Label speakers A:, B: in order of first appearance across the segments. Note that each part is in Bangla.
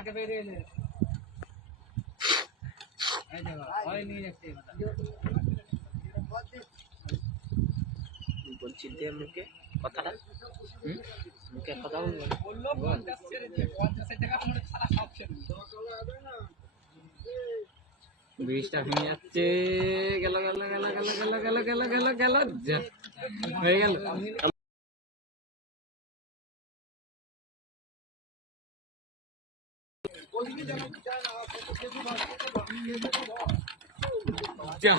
A: আগে বেরিয়ে এলে
B: বলছি মুখে কথাটা মুখে কথা বলব
A: বলল
B: ভেঙে যাচ্ছে গেল গেল গেল গেল গেল গেল গেল গেল গেল হয়ে গেল जा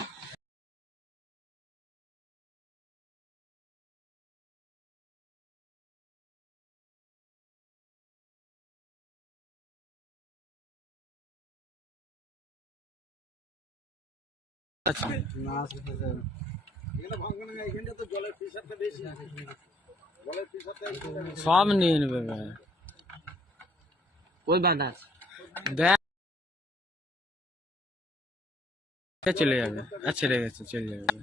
B: আচ্ছা না তো জলের প্রেশারটা বেশি আছে জলের প্রেশারটা সব নিয়ে নেবে ওই বাঁধা আছে চলে যাবে। আর ছেড়ে গেছে চলে যাবে।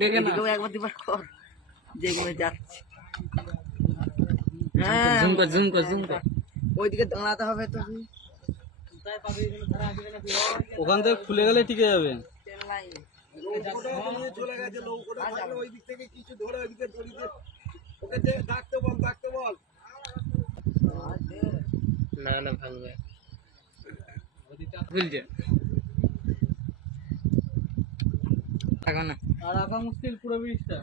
B: ডেকে না
C: একবার দুবার কর যেগুলো যাচ্ছে। হ্যাঁ
B: জুম কর জুম কর জুম কর।
C: ওইদিকে দাঁড়াতে হবে তো।
A: ওখান থেকে খুলে গেলে টিকে যাবে।
B: চলে গেছে ওই দিক থেকে কিছু ধরে ডাকতে বল ডাকতে
A: আর আঁকা মুশকিল পুরো বিষটা